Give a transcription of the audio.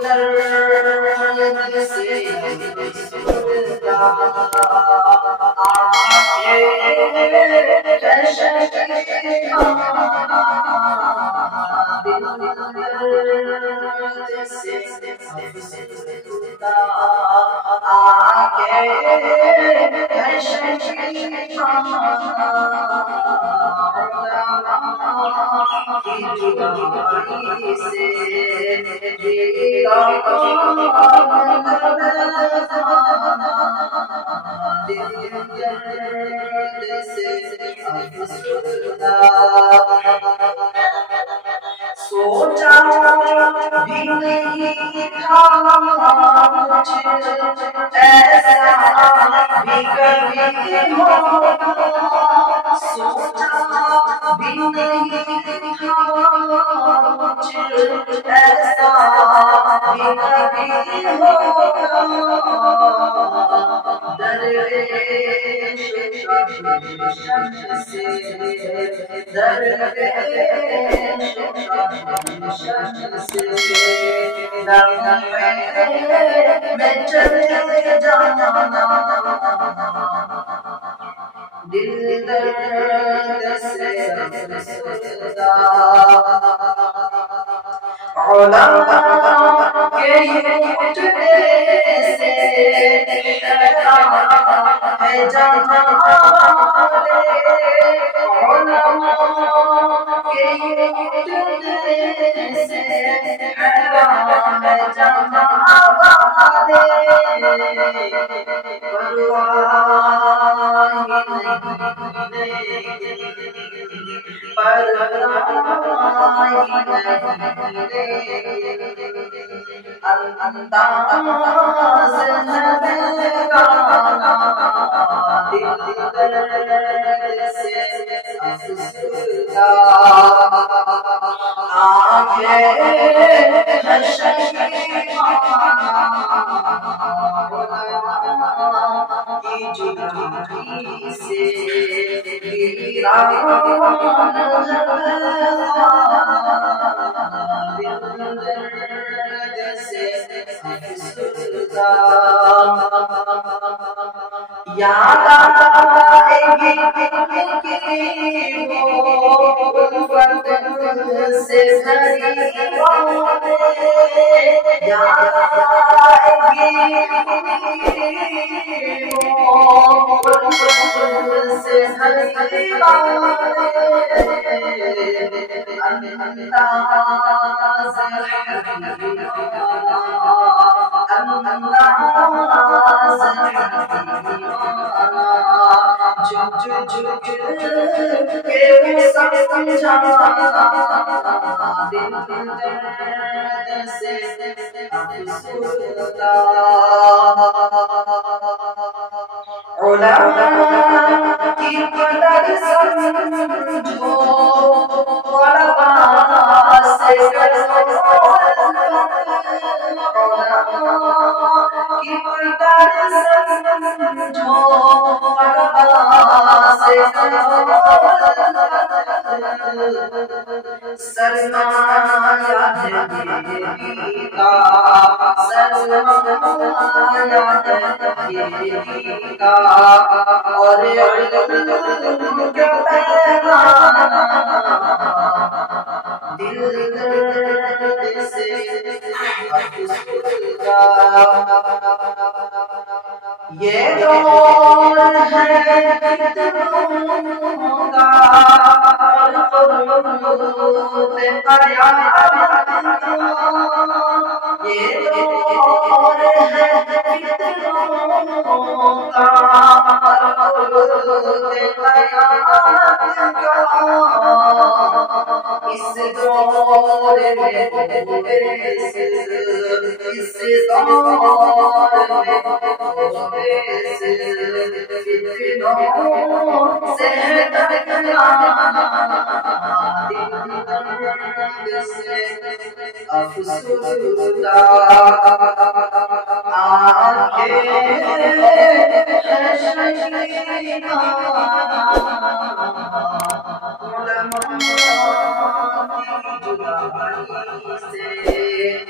درد سے افسردہ سوچا بھی نہیں تھا کچھ ایسا بھی کبھی ہوگا سوچا بھی نہیں تھا کچھ ایسا بھی کبھی ہوگا درویش شمس سے درویش میں چلے جانا دل درد سے افسردہ علماء کے اٹھنے سے ڈرا ہے جہاں والے علماء کے اٹھنے سے ڈرا ہے جہاں والے پرواہ انداز نگانا دل درد سے افسردہ آنکھیں کی جدائی سے ویران دل درد سے افسردہ یاد آئے گی وہ الفت سے بھری باتیں یاد آئے گی وہ الفت سے بھری باتیں انداز انداز جھک جھک کے سمجھانا دل درد سے افسردہ علماء کی قدر سمجھو علماء سے کی قدر سمجھو سرمایہ ہے دیوی کا سرمایہ ہے دیوی کا اور علم کا پیغام دل درد سے افسردہ یہ دور ہے فتنوں کا یہ دور ہے فتنوں کا اس دور میں اس دور میں سے افسردہ آنکھیں علماء کی جدائی سے